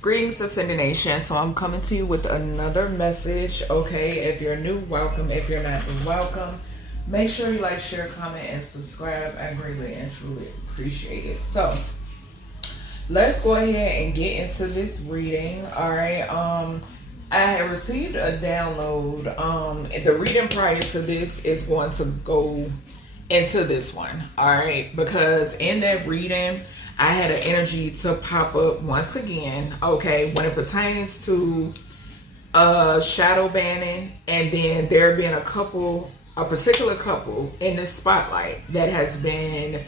Greetings, Ascended Nation. So I'm coming to you with another message. Okay, if you're new, welcome. If you're not new, welcome. Make sure you like, share, comment, and subscribe. I greatly and truly appreciate it. So let's go ahead and get into this reading. All right. I have received a download. The reading prior to this is going to go into this one. All right, because in that reading, I had an energy to pop up once again, okay, when it pertains to shadow banning, and then there being a particular couple in the spotlight that has been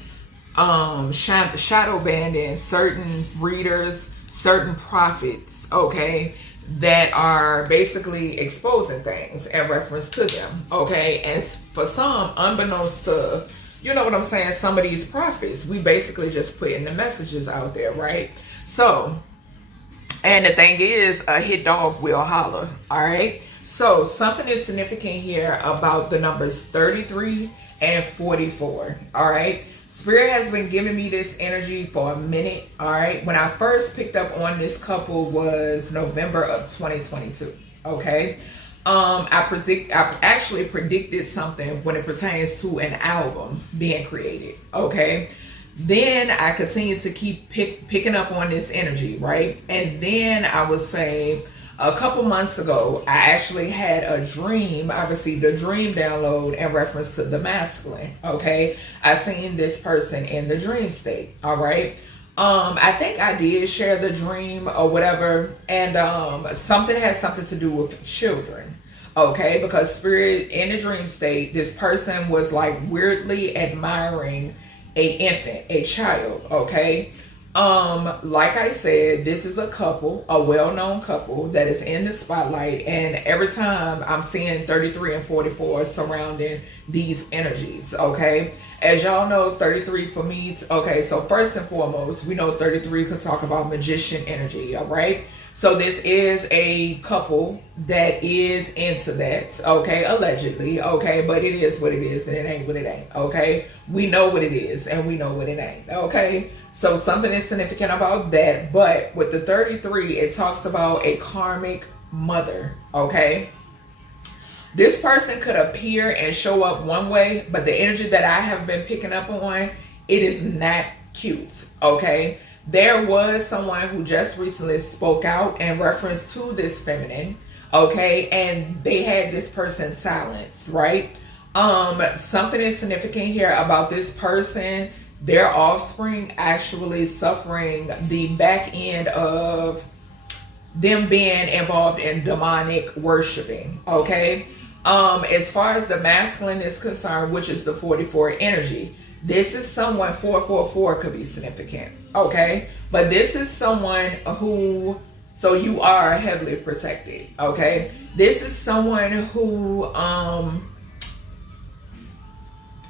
shadow banning certain readers, certain prophets, okay, that are basically exposing things in reference to them, okay, and for some, unbeknownst to, you know what I'm saying, some of these prophets, we basically just putting the messages out there, right? So, and the thing is, a hit dog will holler, all right? So, something is significant here about the numbers 33 and 44, all right? Spirit has been giving me this energy for a minute, all right? When I first picked up on this couple was November of 2022, okay? I actually predicted something when it pertains to an album being created, okay? Then I continued to keep picking up on this energy, right? And then I would say a couple months ago, I actually had a dream. I received a dream download in reference to the masculine, okay? I seen this person in the dream state, all right? I think I did share the dream or whatever, and something has something to do with children, okay? Because spirit in the dream state, this person was like weirdly admiring a infant, a child, okay? Like I said, this is a couple, a well-known couple that is in the spotlight, and every time I'm seeing 33 and 44 surrounding these energies, okay? As y'all know, 33 for me, okay, so first and foremost, we know 33 could talk about magician energy, all right? So this is a couple that is into that, okay, allegedly, okay, but it is what it is and it ain't what it ain't, okay? We know what it is and we know what it ain't, okay? So something is significant about that, but with the 33, it talks about a karmic mother, okay? This person could appear and show up one way, but the energy that I have been picking up on, it is not cute, okay? There was someone who just recently spoke out in reference to this feminine, okay? And they had this person silenced, right? Something is significant here about this person. Their offspring actually suffering the back end of them being involved in demonic worshiping, okay? As far as the masculine is concerned, which is the 44 energy, this is someone, 444 could be significant, okay? But this is someone who, so you are heavily protected, okay? This is someone who,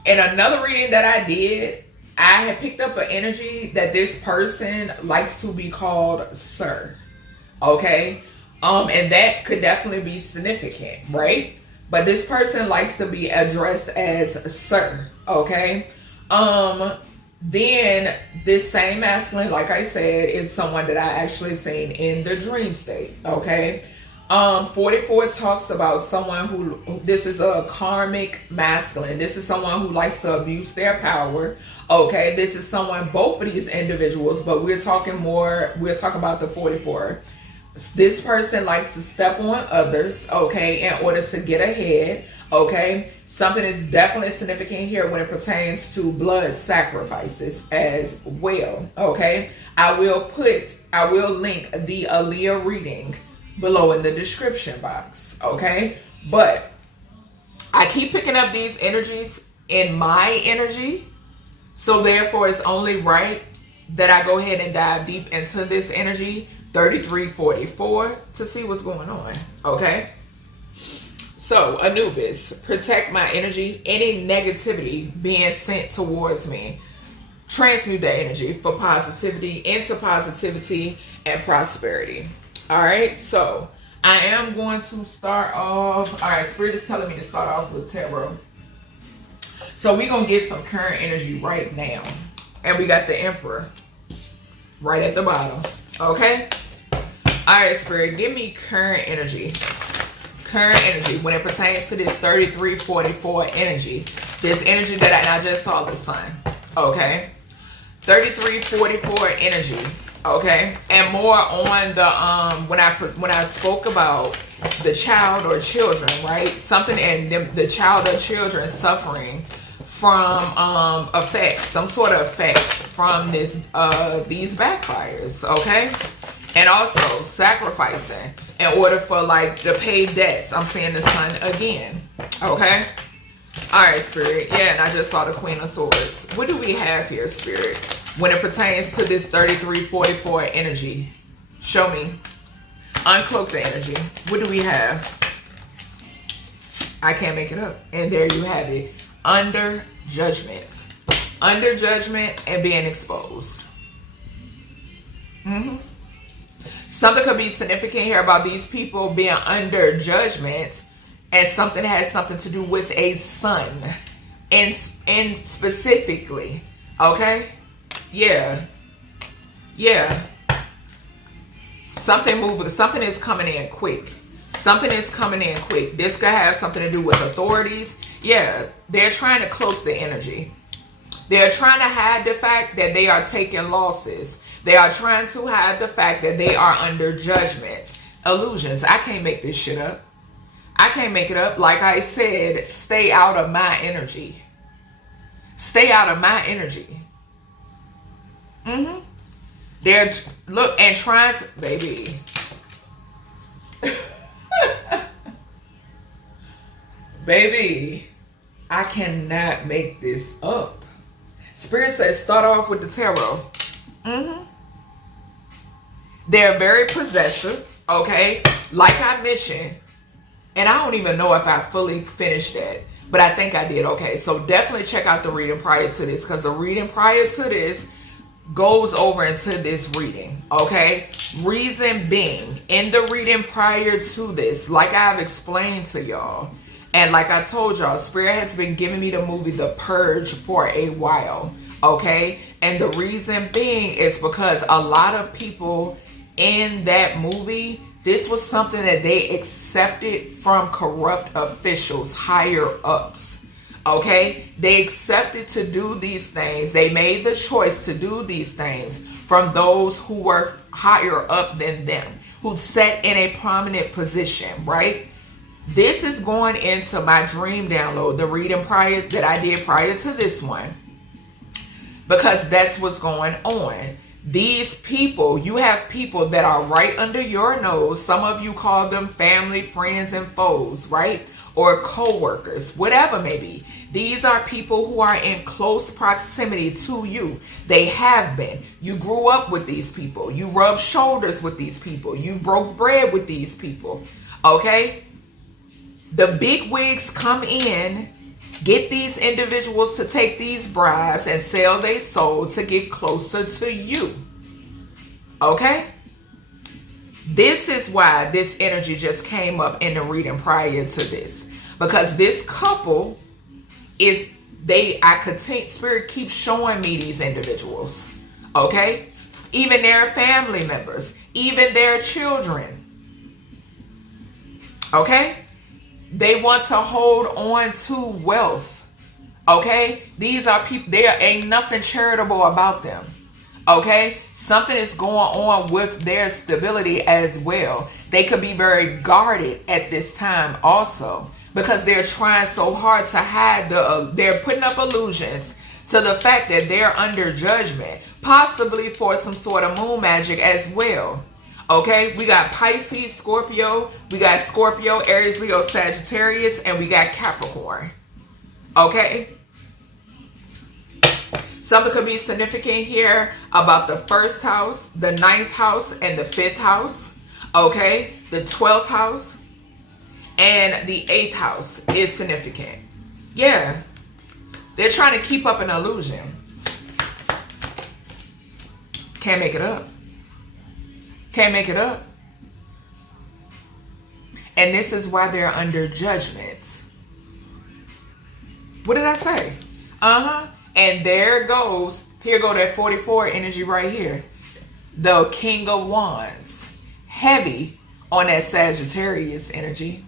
in another reading that I did, I had picked up an energy that this person likes to be called sir, okay? And that could definitely be significant, right? But this person likes to be addressed as sir, okay? Then this same masculine, like I said, is someone that I actually seen in the dream state, okay? 44 talks about someone who, this is a karmic masculine. This is someone who likes to abuse their power, okay? This is someone, both of these individuals, but we're talking about the 44. This person likes to step on others, okay, in order to get ahead, okay? Something is definitely significant here when it pertains to blood sacrifices as well, okay? I will link the Aaliyah reading below in the description box, okay? But I keep picking up these energies in my energy, so therefore it's only right that I go ahead and dive deep into this energy, 3344, to see what's going on, okay? So, Anubis, protect my energy. Any negativity being sent towards me, transmute that energy for positivity into positivity and prosperity. All right, so I am going to start off. All right, Spirit is telling me to start off with tarot. So we're going to get some current energy right now. And we got the Emperor right at the bottom. Okay? All right, Spirit, give me current energy. Current energy when it pertains to this 3344 energy. This energy that I just saw the sun. Okay. 3344 energy. Okay. And more on the when I spoke about the child or children, right? Something and the child or children suffering from effects, some sort of effects from this these backfires, okay? And also sacrificing in order for like to pay debts. I'm seeing the sun again, okay? All right, Spirit. Yeah, and I just saw the Queen of Swords. What do we have here, Spirit, when it pertains to this 3344 energy? Show me. Uncloak the energy. What do we have? I can't make it up. And there you have it. Under judgment. Under judgment and being exposed. Something could be significant here about these people being under judgment, and something has something to do with a son. And specifically. Okay? Yeah. Yeah. Something moving. Something is coming in quick. Something is coming in quick. This could have something to do with authorities. Yeah, they're trying to cloak the energy. They're trying to hide the fact that they are taking losses. They are trying to hide the fact that they are under judgment. Illusions. I can't make this shit up. I can't make it up. Like I said, stay out of my energy. Stay out of my energy. They're look and trying to, baby. Baby, I cannot make this up. Spirit says start off with the tarot. They're very possessive, okay? Like I mentioned, and I don't even know if I fully finished that, but I think I did. Okay, so definitely check out the reading prior to this, because the reading prior to this goes over into this reading, okay? Reason being, in the reading prior to this, like I've explained to y'all, and like I told y'all, Spirit has been giving me the movie The Purge for a while, okay? And the reason being is because a lot of people in that movie, this was something that they accepted from corrupt officials, higher ups. Okay, they accepted to do these things. They made the choice to do these things from those who were higher up than them, who sat in a prominent position, right? This is going into my dream download, the reading prior that I did prior to this one, because that's what's going on. These people, you have people that are right under your nose. Some of you call them family, friends, and foes, right? Or co-workers, whatever may be. These are people who are in close proximity to you. They have been. You grew up with these people. You rubbed shoulders with these people. You broke bread with these people. Okay? The big wigs come in, get these individuals to take these bribes and sell their soul to get closer to you. Okay? This is why this energy just came up in the reading prior to this. Because this couple is, Spirit keeps showing me these individuals. Okay? Even their family members. Even their children. Okay? They want to hold on to wealth. Okay? These are people, there ain't nothing charitable about them. Okay? Something is going on with their stability as well. They could be very guarded at this time also, because they're trying so hard to hide they're putting up illusions to the fact that they're under judgment, possibly for some sort of moon magic as well. Okay, we got Pisces, Scorpio, we got Scorpio, Aries, Leo, Sagittarius, and we got Capricorn. Okay? Something could be significant here about the first house, the 9th house, and the 5th house. Okay? The 12th house and the 8th house is significant. Yeah. They're trying to keep up an illusion. Can't make it up. Can't make it up. And this is why they're under judgment. What did I say? And there goes, here go that 44 energy right here. The King of Wands. heavy on that Sagittarius energy.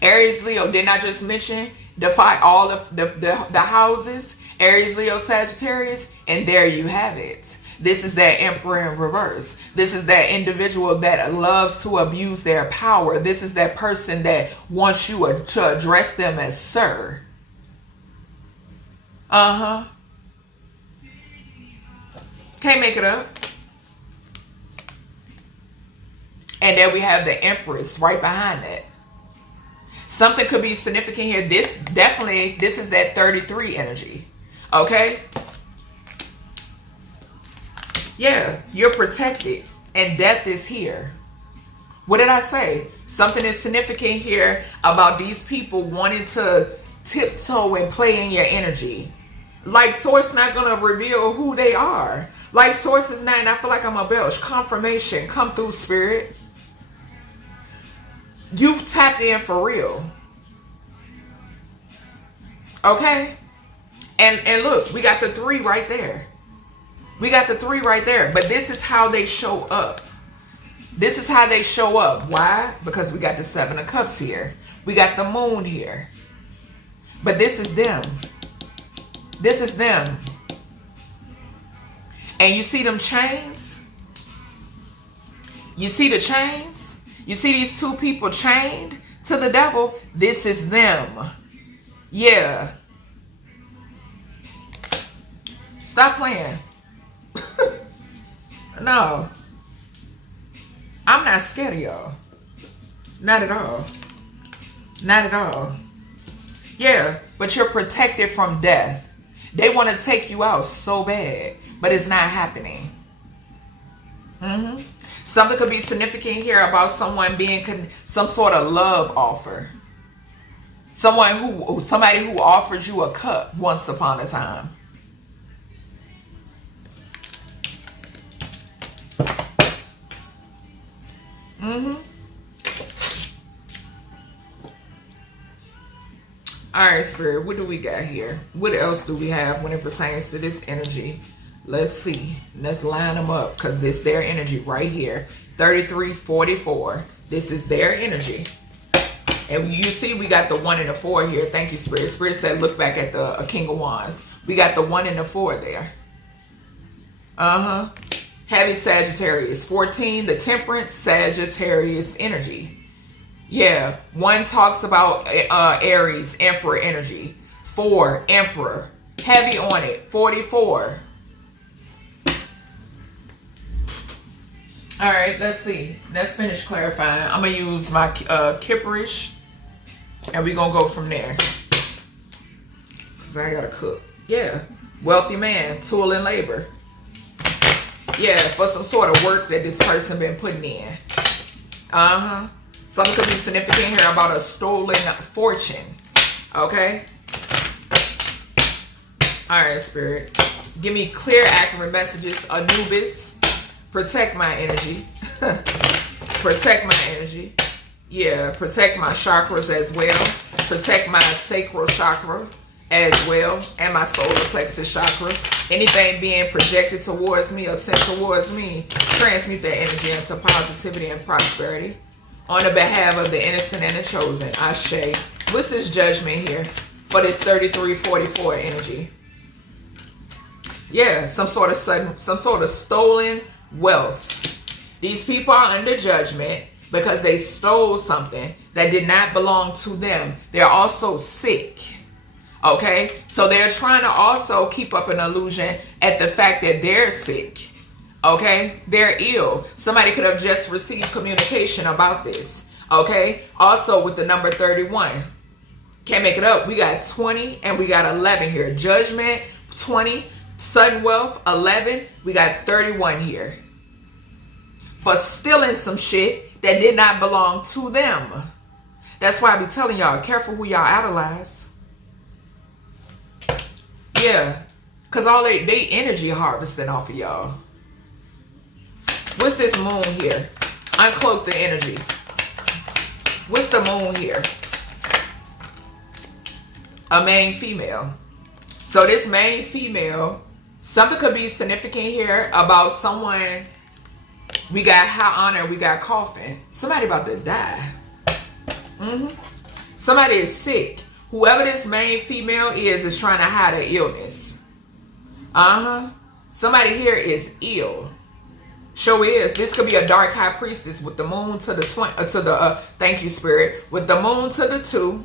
Aries, Leo, didn't I just mention defy all of the houses? Aries, Leo, Sagittarius, and there you have it. This is that Emperor in reverse. This is that individual that loves to abuse their power. This is that person that wants you to address them as sir. Can't make it up. And then we have the Empress right behind that. Something could be significant here. This is that 33 energy. Okay? Yeah, you're protected and death is here. What did I say? Something is significant here about these people wanting to tiptoe and play in your energy. Like Source not going to reveal who they are. Like Source is not, and I feel like I'm a belch. Confirmation. Come through, Spirit. You've tapped in for real. Okay? And look, we got the 3 right there. We got the 3 right there. But this is how they show up. This is how they show up. Why? Because we got the 7 of Cups here. We got the Moon here. But this is them. This is them. And you see them chains? You see the chains? You see these 2 people chained to the devil? This is them. Yeah. Stop playing. No. I'm not scared of y'all. Not at all. Not at all. Yeah, but you're protected from death. They want to take you out so bad, but it's not happening. Something could be significant here about someone being some sort of love offer. Somebody who offered you a cup once upon a time. All right, Spirit, what do we got here? What else do we have when it pertains to this energy? Let's see. Let's line them up because this is their energy right here. 3344. This is their energy. And you see we got the 1 and the 4 here. Thank you, Spirit. Spirit said look back at the King of Wands. We got the 1 and the 4 there. Heavy Sagittarius. 14, the Temperance, Sagittarius energy. Yeah, 1 talks about Aries, Emperor energy. 4, Emperor. Heavy on it. 44. All right, let's see. Let's finish clarifying. I'm going to use my Kipperish, and we're going to go from there. Because I got to cook. Yeah, wealthy man, tool and labor. Yeah, for some sort of work that this person been putting in. Something could be significant here about a stolen fortune. Okay? All right, Spirit. Give me clear, accurate messages. Anubis. Protect my energy. Protect my energy. Yeah, protect my chakras as well. Protect my sacral chakra as well. And my solar plexus chakra. Anything being projected towards me or sent towards me, transmute that energy into positivity and prosperity. On the behalf of the innocent and the chosen, Ashe. What's this judgment here for this 3344 energy? Yeah, some sort of stolen wealth. These people are under judgment because they stole something that did not belong to them. They're also sick. Okay? So they're trying to also keep up an illusion at the fact that they're sick. Okay? They're ill. Somebody could have just received communication about this. Okay? Also with the number 31. Can't make it up. We got 20 and we got 11 here. Judgment, 20. Sudden wealth, 11. We got 31 here. For stealing some shit that did not belong to them. That's why I be telling y'all, careful who y'all idolize. Yeah. Because all they energy harvesting off of y'all. What's this moon here? Uncloak the energy. What's the moon here? A main female. So this main female, something could be significant here about someone We got high honor. We got coffin. Somebody about to die. Somebody is sick. Whoever this main female is trying to hide an illness. Somebody here is ill. Sure is. This could be a dark high priestess with the moon to the thank you, spirit, with the moon to the 2.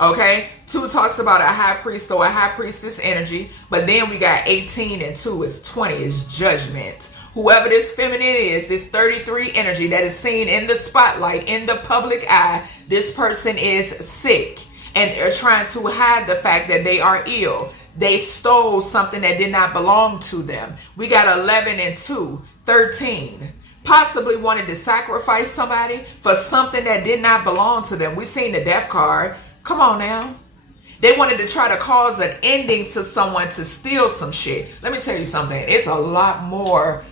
Okay, 2 talks about a high priest or a high priestess energy, but then we got 18 and 2 is 20 is judgment. Whoever this feminine is, this 33 energy that is seen in the spotlight, in the public eye, this person is sick and they're trying to hide the fact that they are ill. They stole something that did not belong to them. We got 11 and 2, 13. Possibly wanted to sacrifice somebody for something that did not belong to them. We seen the death card. Come on now. They wanted to try to cause an ending to someone to steal some shit. Let me tell you something. It's a lot more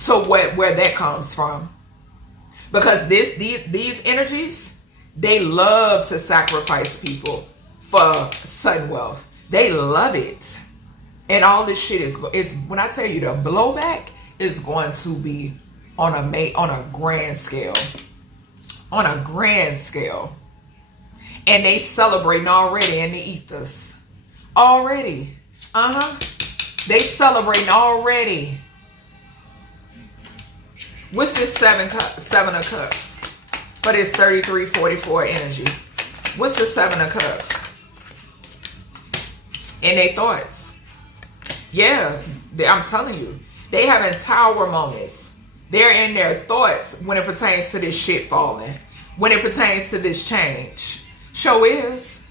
to where that comes from. Because these energies, they love to sacrifice people for sudden wealth. They love it. And all this shit is when I tell you the blowback is going to be on a grand scale. On a grand scale. And they celebrating already in the ethers. Already. They celebrating already. What's this 7 of Cups? For this 33-44 energy. What's the 7 of Cups? In their thoughts. Yeah, I'm telling you. They having tower moments. They're in their thoughts when it pertains to this shit falling. When it pertains to this change. Sure is.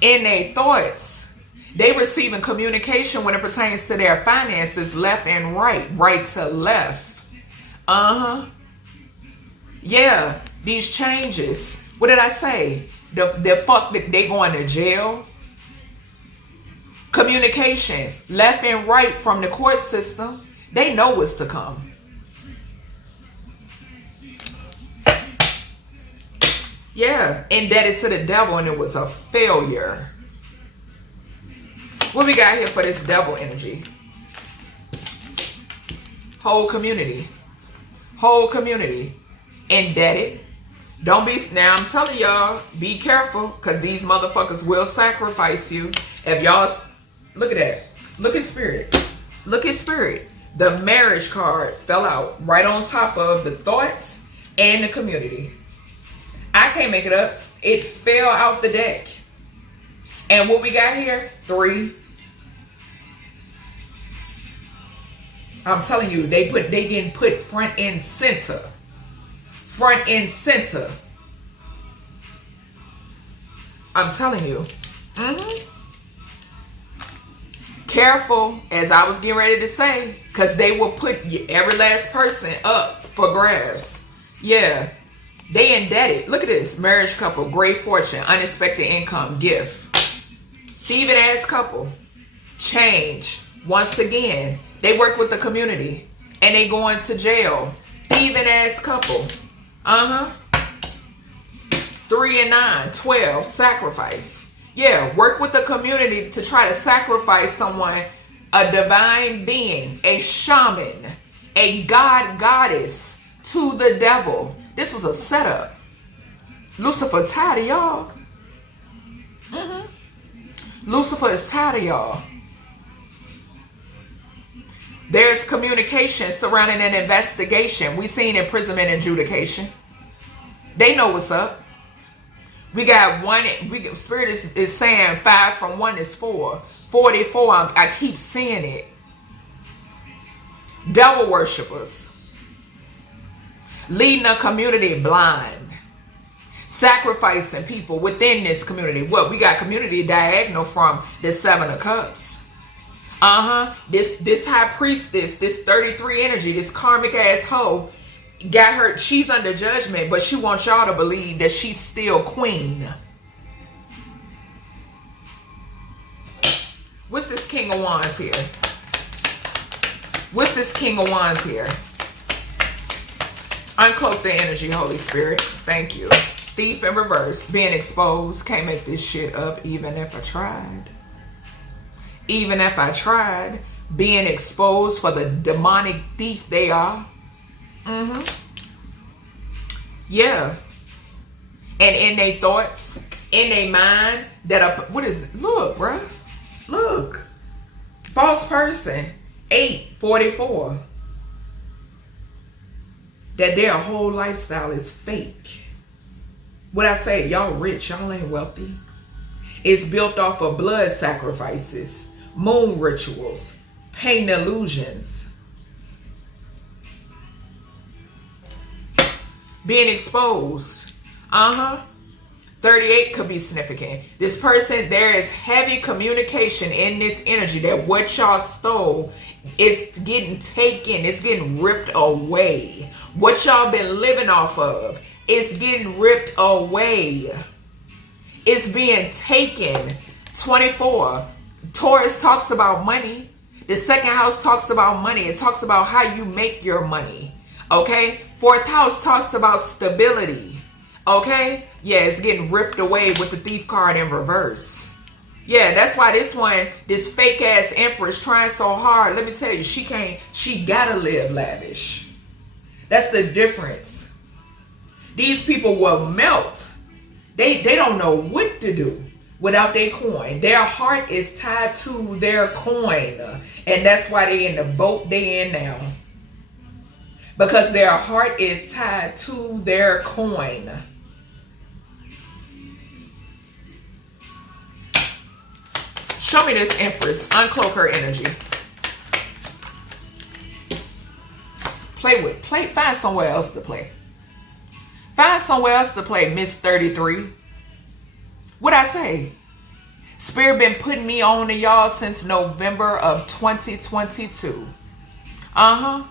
In their thoughts. They receiving communication when it pertains to their finances left and right. Right to left. Yeah. These changes. What did I say? The fuck that they going to jail. Communication. Left and right from the court system. They know what's to come. Yeah, indebted to the devil and it was a failure. What we got here for this devil energy? Whole community. Whole community. Indebted. Don't be, now I'm telling y'all, be careful because these motherfuckers will sacrifice you. If y'all, look at that. Look at spirit. Look at spirit. The marriage card fell out right on top of the thoughts and the community. I can't make it up. It fell out the deck. And what we got here? 3. I'm telling you, they getting put front and center. Front and center. I'm telling you. Careful, as I was getting ready to say, because they will put every last person up for grabs. Yeah. They indebted. Look at this. Marriage couple. Great fortune. Unexpected income. Gift. Thieving ass couple. Change. Once again. They work with the community. And they going to jail. Thieving ass couple. 3 and 9. 12. Sacrifice. Yeah. Work with the community to try to sacrifice someone. A divine being. A shaman. A goddess. To the devil. This was a setup. Lucifer tired of y'all. Lucifer is tired of y'all. There's communication surrounding an investigation. We seen imprisonment and adjudication. They know what's up. We got one. Spirit is saying 5 from 1 is 4. 44. I keep seeing it. Devil worshippers. Leading a community blind. Sacrificing people within this community. What? We got community diagonal from this 7 of Cups. This high priestess, this 33 energy, this karmic ass hoe, got her, she's under judgment, but she wants y'all to believe that she's still queen. What's this King of Wands here? What's this King of Wands here? Uncloak the energy, Holy Spirit. Thank you. Thief in reverse. Being exposed. Can't make this shit up even if I tried. Even if I tried. being exposed for the demonic thief they are. Yeah. And in their thoughts, in their mind, that are, what is it? Look, bruh. Look. False person, 844. That their whole lifestyle is fake. What I say, y'all rich, y'all ain't wealthy. It's built off of blood sacrifices, moon rituals, pain illusions. Being exposed. 38 could be significant. This person, there is heavy communication in this energy that what y'all stole is getting taken. It's getting ripped away. What y'all been living off of is getting ripped away. It's being taken. 24. Taurus talks about money. The second house talks about money. It talks about how you make your money. Okay? Fourth house talks about stability. Okay? Yeah, it's getting ripped away with the thief card in reverse. Yeah, that's why this one, this fake ass empress trying so hard. Let me tell you, she gotta live lavish. That's the difference. These people will melt. They don't know what to do without their coin. Their heart is tied to their coin. And that's why they in the boat they in now. Because their heart is tied to their coin. Show me this empress. Uncloak her energy. Find somewhere else to play. Find somewhere else to play, Miss 33. What'd I say? Spirit been putting me on to y'all since November of 2022. Y'all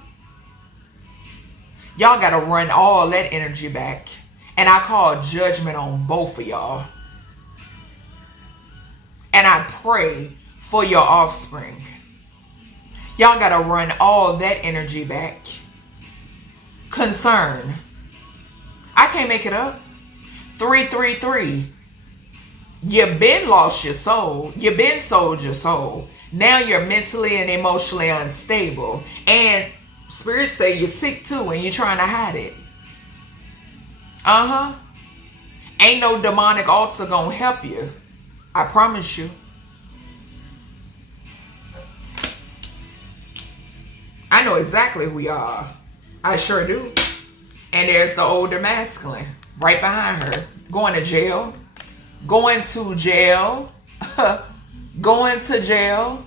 gotta run all that energy back. And I call judgment on both of y'all. And I pray for your offspring. Y'all gotta run all that energy back. Concern. I can't make it up. 333. You've been lost your soul. You've been sold your soul. Now you're mentally and emotionally unstable. And spirits say you're sick too and you're trying to hide it. Ain't no demonic altar gonna help you. I promise you. I know exactly who you are. I sure do. And there's the older masculine right behind her. Going to jail. Going to jail. Going to jail.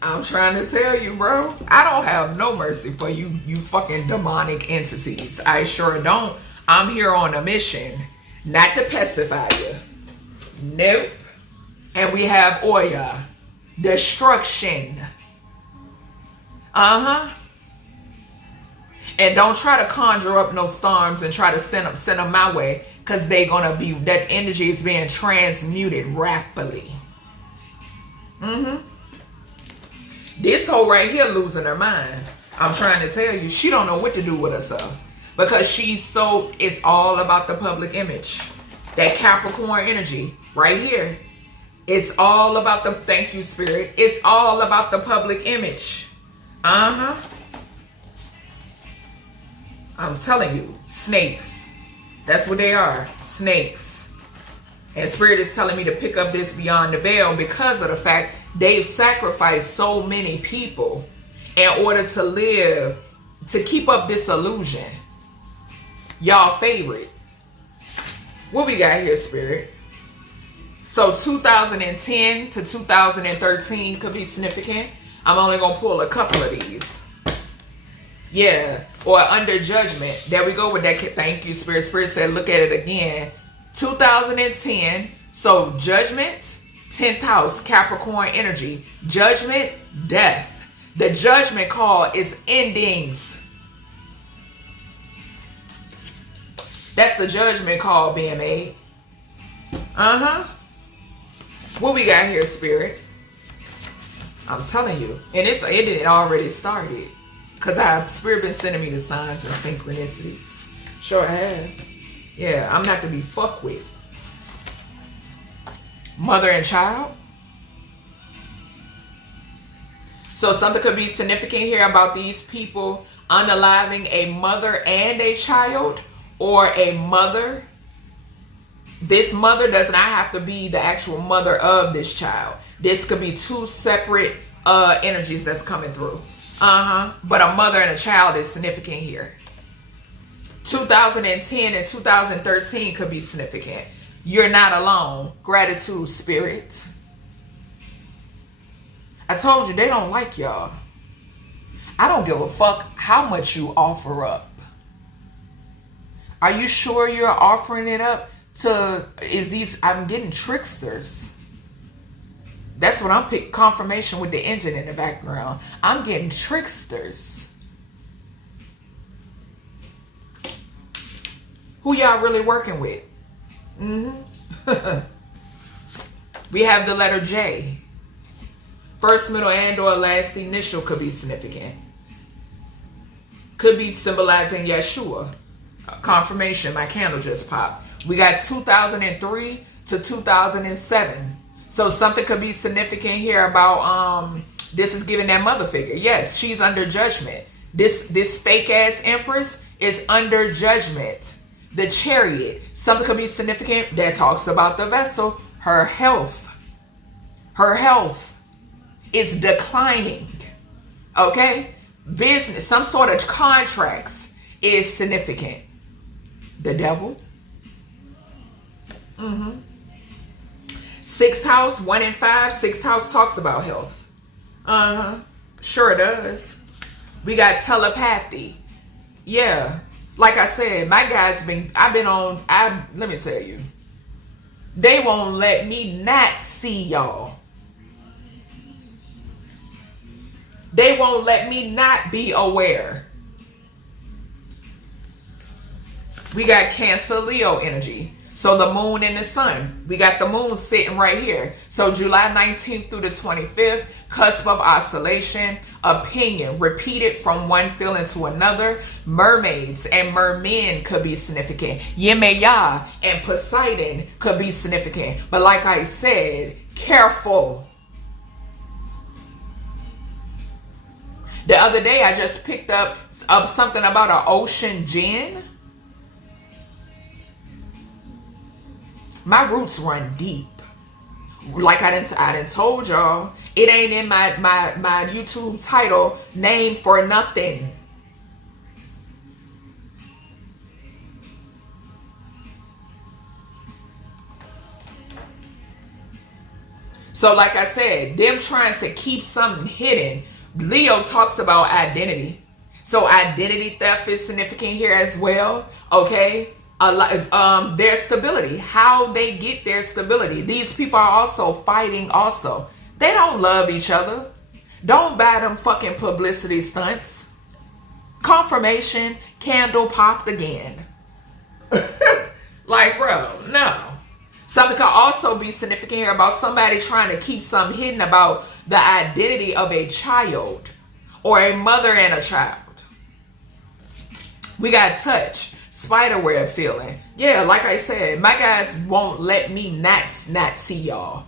I'm trying to tell you, bro. I don't have no mercy for you, you fucking demonic entities. I sure don't. I'm here on a mission. Not to pacify you. Nope. And we have Oya. Destruction. And don't try to conjure up no storms and try to send them my way. Because they gonna be, that energy is being transmuted rapidly. This hoe right here losing her mind. I'm trying to tell you, she don't know what to do with herself. Because it's all about the public image. That Capricorn energy right here. It's all about the, thank you, Spirit. It's all about the public image. I'm telling you, snakes. That's what they are, snakes. And Spirit is telling me to pick up this beyond the veil because of the fact they've sacrificed so many people in order to live, to keep up this illusion. Y'all favorite. What we got here, Spirit? So 2010 to 2013 could be significant. I'm only going to pull a couple of these. Yeah. Or under judgment. There we go with that. Thank you, Spirit. Spirit said, look at it again. 2010. So judgment, 10th house, Capricorn energy. Judgment, death. The judgment call is endings. That's the judgment call being made. What we got here, Spirit? I'm telling you. And it already started. Because Spirit been sending me the signs and synchronicities. Sure have. Yeah, I'm not to be fucked with. Mother and child. So something could be significant here about these people unaliving a mother and a child, or a mother. This mother does not have to be the actual mother of this child. This could be two separate energies that's coming through. But a mother and a child is significant here. 2010 and 2013 could be significant. You're not alone. Gratitude, spirit. I told you they don't like y'all. I don't give a fuck how much you offer up. Are you sure you're offering it up to, I'm getting tricksters. That's what I'm picking, confirmation with the engine in the background. I'm getting tricksters. Who y'all really working with? We have the letter J. First, middle, and or last initial could be significant. Could be symbolizing Yeshua. Confirmation, my candle just popped. We got 2003 to 2007. So something could be significant here about, this is giving that mother figure. Yes, she's under judgment. This fake ass empress is under judgment. The chariot, something could be significant that talks about the vessel. Her health is declining. Okay, business, some sort of contracts is significant. The devil. Sixth house, 1 and 5. Sixth house talks about health. Sure does. We got telepathy. Yeah. Like I said, my guys let me tell you. They won't let me not see y'all. They won't let me not be aware. We got Cancer, Leo energy. So the moon and the sun. We got the moon sitting right here. So July 19th through the 25th, cusp of oscillation, opinion, repeated from one feeling to another. Mermaids and mermen could be significant. 𝑽𝑰𝑫𝑬𝑶 and Poseidon could be significant. But like I said, careful. The other day, I just picked up something about an ocean jinn. My roots run deep. Like I done told y'all, it ain't in my YouTube title name for nothing. So like I said, them trying to keep something hidden. Leo talks about identity. So identity theft is significant here as well. Okay. Their stability, how they get their stability. These people are also fighting also. They don't love each other. Don't buy them fucking publicity stunts. Confirmation, candle popped again. Like, bro, no. Something could also be significant here about somebody trying to keep something hidden about the identity of a child or a mother and a child. We got touch. Spiderweb feeling. Yeah, like I said, my guys won't let me not see y'all.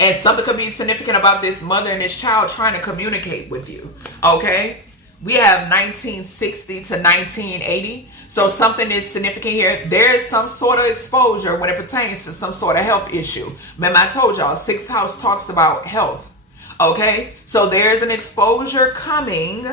And something could be significant about this mother and this child trying to communicate with you. Okay? We have 1960 to 1980. So something is significant here. There is some sort of exposure when it pertains to some sort of health issue. Remember, I told y'all, 6th house talks about health. Okay? So there's an exposure coming.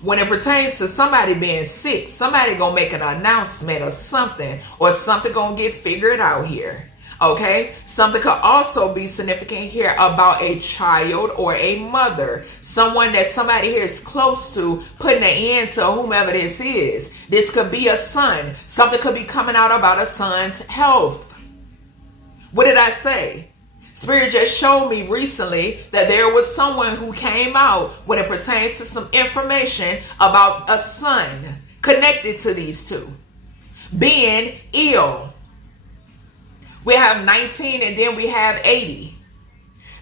When it pertains to somebody being sick, somebody gonna make an announcement or something gonna get figured out here. Okay? Something could also be significant here about a child or a mother. Someone that somebody here is close to putting an end to whomever this is. This could be a son. Something could be coming out about a son's health. What did I say? Spirit just showed me recently that there was someone who came out when it pertains to some information about a son connected to these two being ill. We have 19 and then we have 80.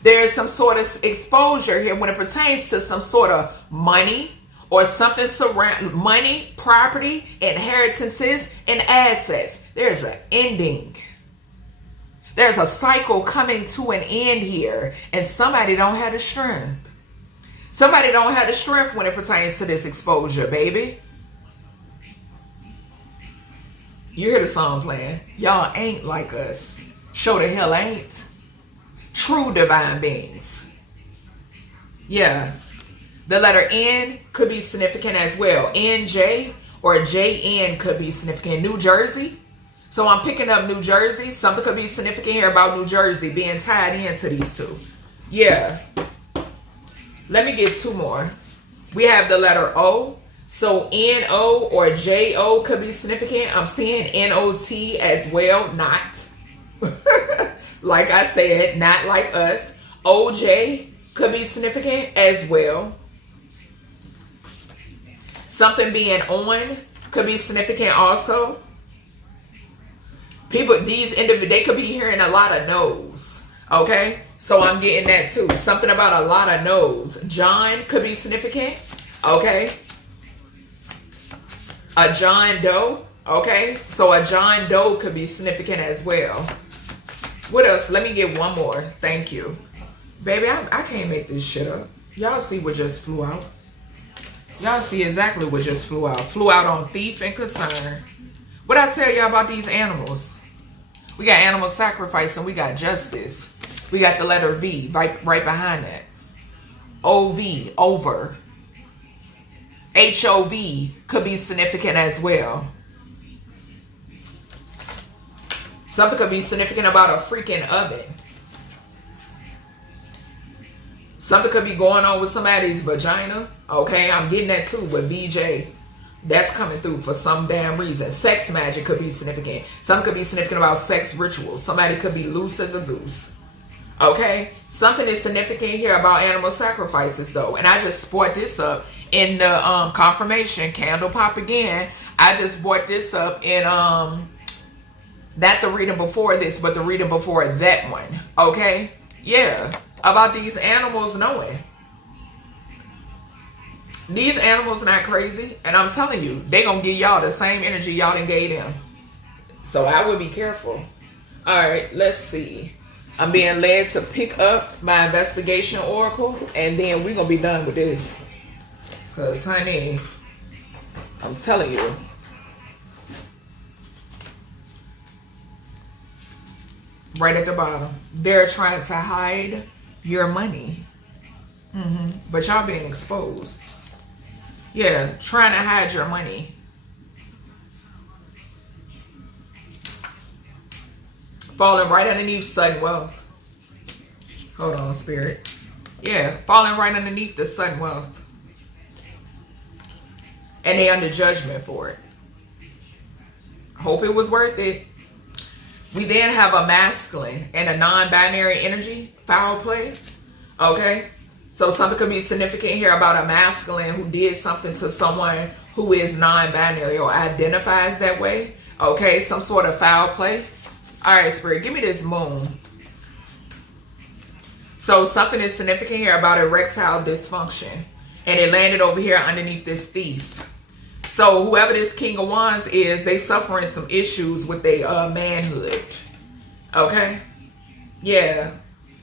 There is some sort of exposure here when it pertains to some sort of money or something surround money, property, inheritances, and assets. There's an ending. There's a cycle coming to an end here, and somebody don't have the strength. Somebody don't have the strength when it pertains to this exposure, baby. You hear the song playing. Y'all ain't like us. Show the hell ain't. True divine beings. Yeah. The letter N could be significant as well. NJ or JN could be significant. New Jersey. So I'm picking up New Jersey. Something could be significant here about New Jersey being tied into these two. Yeah. Let me get two more. We have the letter O. So NO or JO could be significant. I'm seeing NOT as well. Not. Like I said, not like us. OJ could be significant as well. Something being on could be significant also. People, these individuals, they could be hearing a lot of no's. Okay? So I'm getting that too. Something about a lot of no's. John could be significant. Okay? A John Doe. Okay? So a John Doe could be significant as well. What else? Let me get one more. Thank you. Baby, I can't make this shit up. Y'all see what just flew out. Y'all see exactly what just flew out. Flew out on thief and concern. What I tell y'all about these animals? We got animal sacrifice and we got justice. We got the letter V right behind that. OV, over. HOV could be significant as well. Something could be significant about a freaking oven. Something could be going on with somebody's vagina. Okay, I'm getting that too with VJ. That's coming through for some damn reason. Sex magic could be significant. Something could be significant about sex rituals. Somebody could be loose as a goose. Okay, something is significant here about animal sacrifices though. And I just brought this up in the confirmation candle pop again. I just brought this up in not the reading before this, but the reading before that one. Okay, yeah, about these animals knowing. These animals not crazy, and I'm telling you, they gonna give y'all the same energy y'all done gave them. So I would be careful. All right, let's see. I'm being led to pick up my investigation oracle, and then we're gonna be done with this. Cause honey, I'm telling you. Right at the bottom, they're trying to hide your money, but y'all being exposed. Yeah, trying to hide your money. Falling right underneath sudden wealth. Hold on, spirit. Yeah, falling right underneath the sudden wealth. And they under judgment for it. Hope it was worth it. We then have a masculine and a non-binary energy, foul play. Okay? So something could be significant here about a masculine who did something to someone who is non-binary or identifies that way. Okay, some sort of foul play. All right, spirit, give me this moon. So something is significant here about erectile dysfunction. And it landed over here underneath this thief. So whoever this King of Wands is, they suffering some issues with their manhood. Okay? Yeah.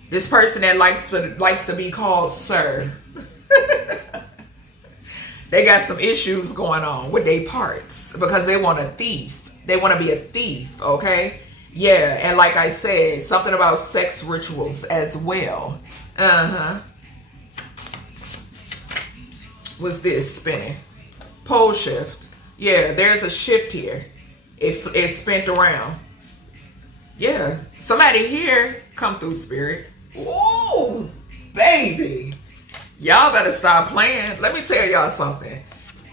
This person that likes to be called sir. They got some issues going on with their parts because they want a thief. They want to be a thief, okay? Yeah, and like I said, something about sex rituals as well. What's this spinning? Pole shift. Yeah, there's a shift here. It's spent around. Yeah, somebody here come through, spirit. Ooh, baby. Y'all better stop playing. Let me tell y'all something.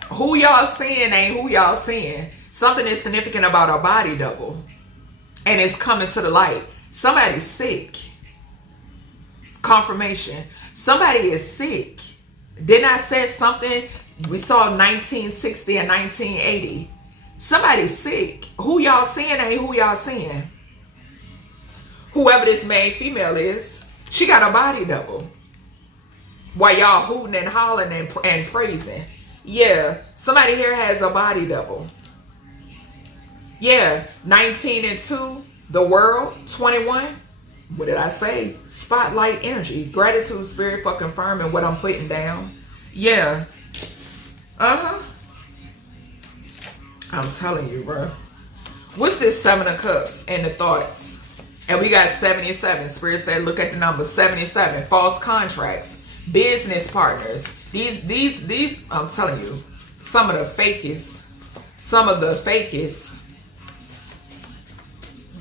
Who y'all seeing ain't who y'all seeing. Something is significant about a body double. And it's coming to the light. Somebody's sick. Confirmation. Somebody is sick. Didn't I say something? We saw 1960 and 1980. Somebody's sick. Who y'all seeing ain't who y'all seeing. Whoever this main female is, she got a body double. While y'all hooting and hollering and praising. Yeah, somebody here has a body double. Yeah, 19 and 2. The world, 21. What did I say? Spotlight energy. Gratitude, spirit for confirming what I'm putting down. Yeah. I'm telling you, bro. What's this 7 of Cups and the thoughts? And we got 77. Spirit said, look at the number 77. False contracts. Business partners. These, I'm telling you, some of the fakest.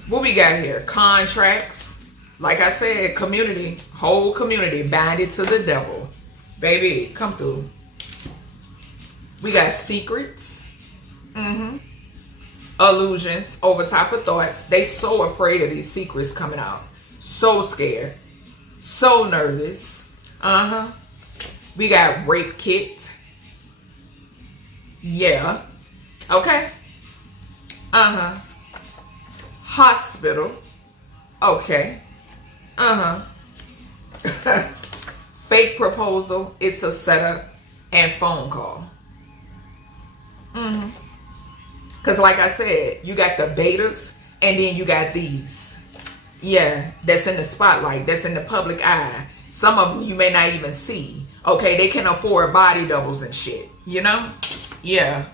What we got here? Contracts. Like I said, community. Whole community binded to the devil. Baby, come through. We got secrets. Illusions over top of thoughts. They so afraid of these secrets coming out. So scared. So nervous. We got rape kit. Yeah. Okay. Hospital. Okay. Fake proposal. It's a setup and phone call. Because like I said, you got the betas and then you got these. Yeah, that's in the spotlight. That's in the public eye. Some of them you may not even see. Okay, they can afford body doubles and shit. You know? Yeah.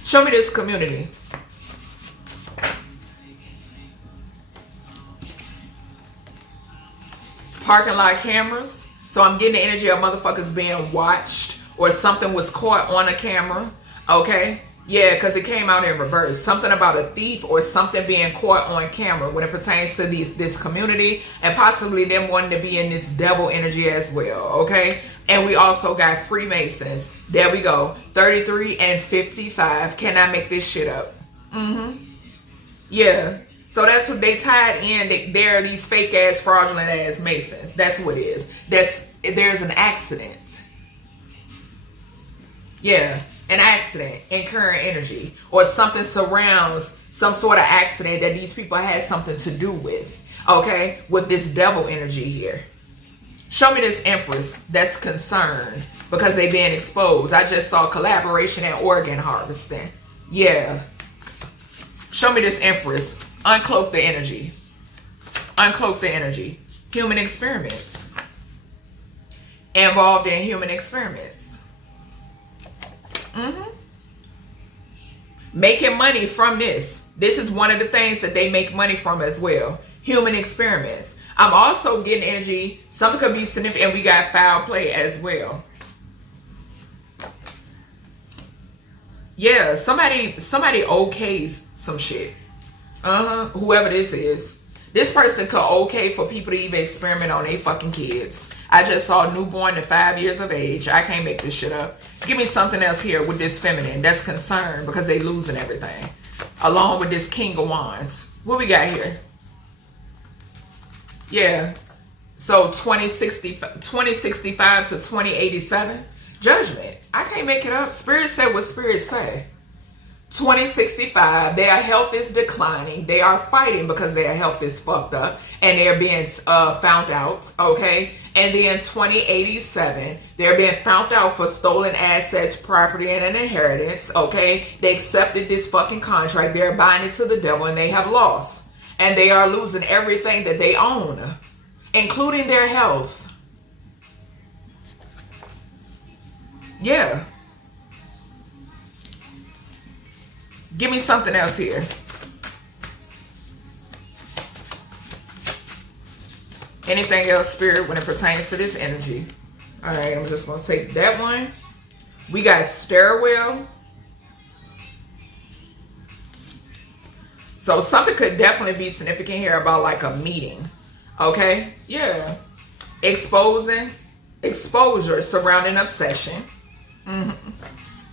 Show me this community. Parking lot cameras. So I'm getting the energy of motherfuckers being watched or something was caught on a camera. Okay? Yeah, because it came out in reverse. Something about a thief or something being caught on camera when it pertains to this community and possibly them wanting to be in this devil energy as well. Okay? And we also got Freemasons. There we go. 33 and 55. Cannot make this shit up. Yeah. So that's what they tied in. They're these fake ass, fraudulent ass Masons. That's what it is. There's an accident. Yeah, an accident in current energy. Or something surrounds some sort of accident that these people had something to do with. Okay? With this devil energy here. Show me this Empress that's concerned because they being exposed. I just saw collaboration and organ harvesting. Yeah. Show me this Empress. Uncloak the energy. Uncloak the energy. Human experiments. Involved in human experiments. Making money from this. This is one of the things that they make money from as well. Human experiments. I'm also getting energy. Something could be significant. And we got foul play as well. Yeah, somebody okays some shit. Whoever this is. This person could okay for people to even experiment on their fucking kids. I just saw newborn to 5 years of age. I can't make this shit up. Give me something else here with this feminine that's concerned because they losing everything. Along with this King of Wands. What we got here? Yeah. So 2065 to 2087. Judgment. I can't make it up. Spirit said what Spirit say. 2065, their health is declining. They are fighting because their health is fucked up and they're being found out, okay? And then 2087, they're being found out for stolen assets, property, and an inheritance, okay? They accepted this fucking contract. They're binding to the devil and they have lost. And they are losing everything that they own, including their health. Yeah. Give me something else here. Anything else, Spirit, when it pertains to this energy? All right, I'm just going to take that one. We got stairwell. So something could definitely be significant here about like a meeting. Okay? Yeah. Exposure surrounding obsession. And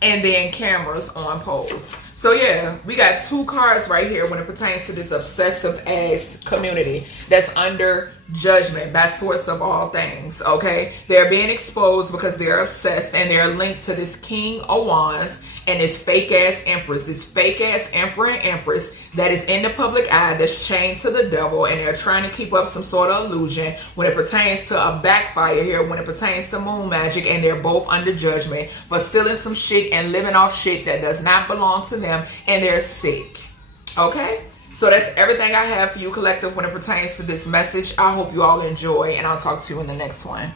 then cameras on poles. So yeah, we got two cards right here when it pertains to this obsessive ass community that's under judgment by source of all things, okay? They're being exposed because they're obsessed and they're linked to this King of Wands and this fake ass Empress, this fake ass Emperor and Empress that is in the public eye that's chained to the devil, and they're trying to keep up some sort of illusion when it pertains to a backfire here, when it pertains to moon magic, and they're both under judgment for stealing some shit and living off shit that does not belong to them, and they're sick. Okay? So that's everything I have for you, collective, when it pertains to this message. I hope you all enjoy, and I'll talk to you in the next one.